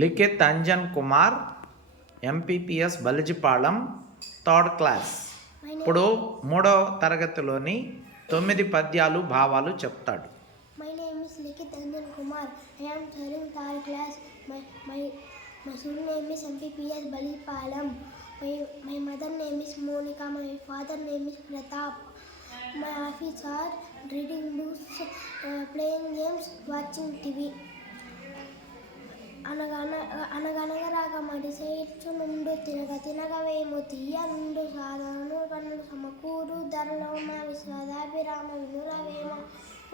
Likhith Anjan Kumar, MPPS Balijipalem, third class. ఇప్పుడు 3వ తరగతిలోని 9 పద్యాలు భావాలు చెప్తాడు. My name is Likhit Anjan Kumar. I am studying third class. My school name is MPPS Balipalam. My mother name is Monica. My father name is Pratap. My office are reading books, playing games, watching TV. అనగనగా రాగ మడిసేర్చు నుండు తినగ తినగవేమో తీయ నుండు సాధనను కన్నుడు సమకూరు ధరలో ఉన్న విశ్వదాభిరామ వినురవేమ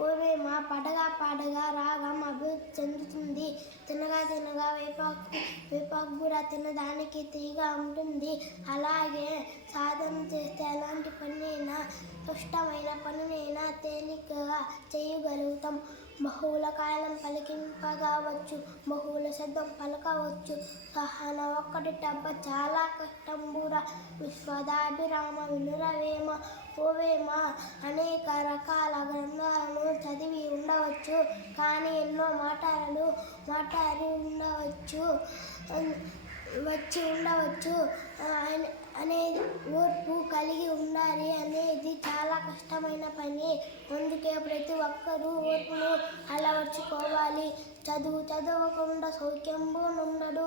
ఓవేమ పాటగా పాటగా రాగం అభివృద్ధి చెందుతుంది. తినగా తినగా వేపాకు కూడా తినడానికి తీగా ఉంటుంది. అలాగే సాధన చేస్తే ఎలాంటి పనినైనా కష్టమైన పనినైనా తేలికగా చేయగలుగుతాం. బహుళ కాలం పలికింపగావచ్చు, బహుళ శబ్దం పలకవచ్చు. సహన ఒక్కటి టబ్బ చాలా కష్టంబురా విశ్వదాభిరామ వినురవేమ ఓవేమ. అనేక రకాల గ్రంథాలను చదివి ఉండవచ్చు, కానీ ఎన్నో మాటలు మాట్లాడి వచ్చి ఉండవచ్చు అనేది ఓర్పు కలిగి ఉండాలి అనేది చాలా కష్టమైన పని. అందుకే ప్రతి ఒక్కరూ ఓర్పును అలవర్చుకోవాలి. చదవకుండా సౌఖ్యంబు నుండడు,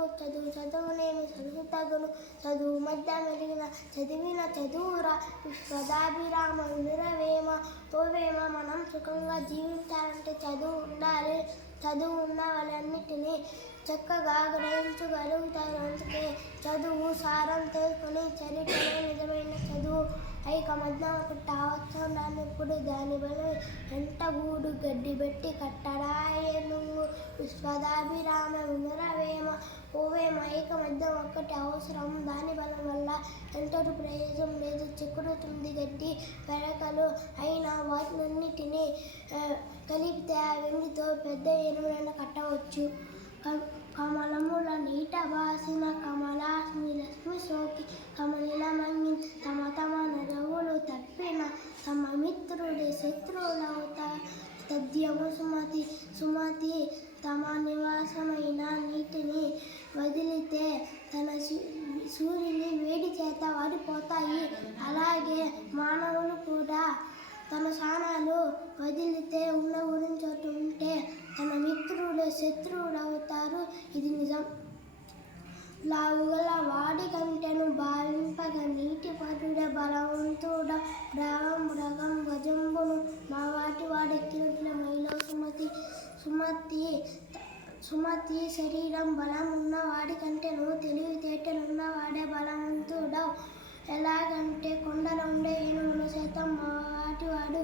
చదువునేమి చదువు తగును, చదువు మధ్య మెలిగిన చదివిన చదువురా విశ్వదాభిరామ వినురవేమ ఓవేమ. మనం సుఖంగా జీవించాలంటే చదువు ఉండాలి. చదువు ఉన్న వాళ్ళన్నిటినీ చక్కగా గ్రహించగలుగుతారు. అందుకే చదువు సారం తెలుసుకుని చరిత్రనే నిజమైన చదువు. ఐకమధ్యం ఒకటి అవసరం ఎప్పుడు దాని బలం ఎంట గూడు గడ్డి పెట్టి కట్టడాయే నువ్వు విశ్వదాభిరామ వినురవేమ ఓవేమ. ఐకమధ్యం ఒక్కటి అవసరం, దాని బలం వల్ల ఎంతటి ప్రయోజనం లేదు. చిక్కుడుతుంది గడ్డి పెరకలు అయినా వాటినన్నిటినీ కలిపితే ఆ వెండితో పెద్ద ఏనుగునైనా కట్టవచ్చు. కమలముల నీట బాసిన కమలాస్మి లక్ష్మి సోకి కమలిల మంగిన్ తమ నరవులు తప్పిన తమ మిత్రుడి శత్రువులవుతా తద్యము సుమతి తమ నివాసమైన నీటిని వదిలితే తన సూర్యుని వేడి చేత వాడిపోతాయి. అలాగే మానవులు కూడా తన స్నానాలు వదిలితే ఉన్న ఊరిని చోటు ఉంటే తన మిత్రుడు శత్రువుడు అవుతారు. ఇది నిజం. లావుగల వాడి కంటెను భావింపగ నీటి పరుడ బలవంతుడ మృగం గజంబును మా వాటి వాడెక్కినట్ల మైలో సుమతి శరీరం బలం ఉన్న వాడి కంటెను తెలివితేటలున్నవాడే బలవంతుడవు. ఎలాగంటే కొండలో ఉండే ఏనుగుల శాతం మా వాటివాడు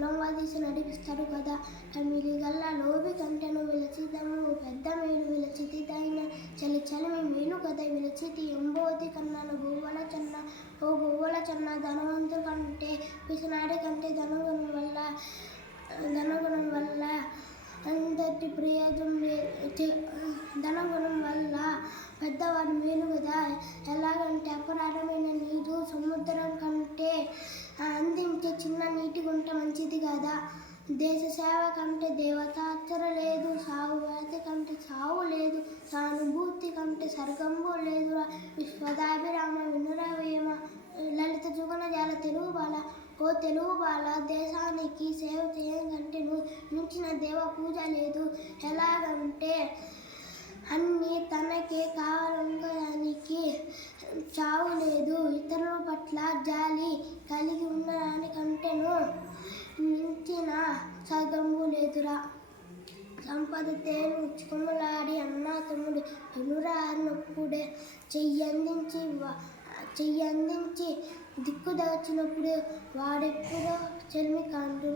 లొంగదీసి నడిపిస్తాడు కదా. తమిళి గల్ల లోబి కంటెను విలచితము పెద్ద మేలు విలచితిదైన చలిమి మేలు కదా విలచితి ఎంబోతి కన్నాను గువ్వల చెన్న ధనవంతుడు కంటే పిసినాడి కంటే ధనగుణం వల్ల అందరి ప్రయోజనం ధనగుణం వల్ల పెద్దవాడు మేలు కదా. ఎలాగంటే అపరాధమైన నీరు సముద్రం కంటే అందించే చిన్న నీటి గుంట మంచిది కదా. దేశ సేవ కంటే దేవతార్చన లేదు, సాగు వ్యాధి కంటే సావు లేదు, సానుభూతి కంటే స్వర్గంబు లేదురా విశ్వదాభిరామ వినురవేమ. లలిత జుగన జాల తెలుగు బాల ఓ తెలుగు బాల, దేశానికి సేవ చేయకంటే మించిన దేవ పూజ లేదు. ఎలాగంటే అన్నీ తనకే కావాలనుకోవడానికి చావు లేదు. ఇతరుల పట్ల జాలి కలిగి ఉండడానికంటేను మించిన సగంబు లేదురా. సంపద తేను ఉచ్చుకుమలాడి అన్నా తమ్ముడు ఎనురా అన్నప్పుడే చెయ్యందించి దిక్కుదాచినప్పుడు వాడెప్పుడో చెలిమి కాండు.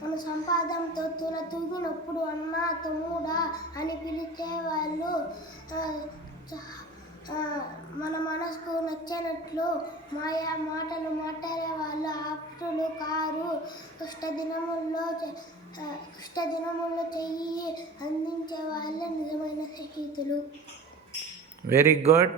మన సంపాదంతో తూగినప్పుడు అన్నా తమ్ముడా అని పిలిచేవాళ్ళు మన మనసుకు నచ్చినట్లు మాయా మాటలు మాట్లాడే వాళ్ళు ఆప్తులు కారు. కష్టదినముల్లో చెయ్యి అందించే వాళ్ళే నిజమైన స్నేహితులు. Very good.